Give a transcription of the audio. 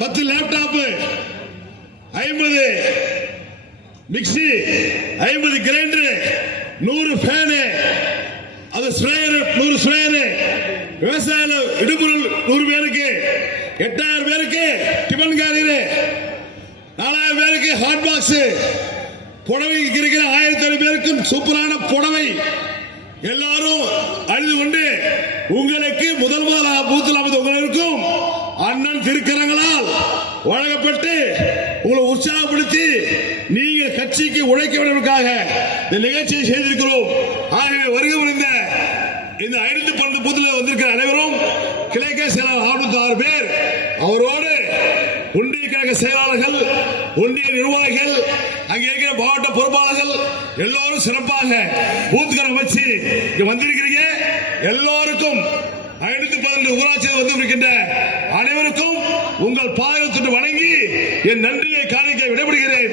10 laptop, 50 mixie, 50 grinder, 100 fan, அது sprayer, 100 sprayer, விவசாய இடுபொருள் 100 பேருக்கு, 8000 பேருக்கு டிபன் கேரியர், 4000 பேருக்கு ஹாட் பாக்ஸ், புடவை இருக்கிற 1000 பேருக்கும் சூப்பரான புடவை எல்லாரும் அழுது கொண்டு உங்களுக்கு முதலாக பூத்தில் அமைந்த உங்களுக்கும் அண்ணன் திருக்கரங்களால் வழங்கப்பட்டு உங்களை உற்சாகப்படுத்தி நீங்கள் கட்சிக்கு உழைக்க வேண்டுவதற்காக இந்த நிகழ்ச்சியை செய்திருக்கிறோம். ஆகவே வருகை புரிந்த இந்த 512 பூத்தில் வந்திருக்கிற அனைவரும் கிழக்கே செயலாளர் 606 பேர், அவரோடு ஒன்றிய கழக செயலாளர்கள், ஒன்றிய நிர்வாகிகள், அங்கே இருக்கிற மாவட்ட பொறுப்பாளர்கள் எல்லோரும் சிறப்பாக பூத்துக்களை வச்சு வந்திருக்கிறீங்க. எல்லோருக்கும் 512 ஊராட்சியில் வந்திருக்கின்ற அனைவருக்கும் உங்கள் பாதத்தை வணங்கி என் நன்றியை காணிக்க விடைபெறுகிறேன்.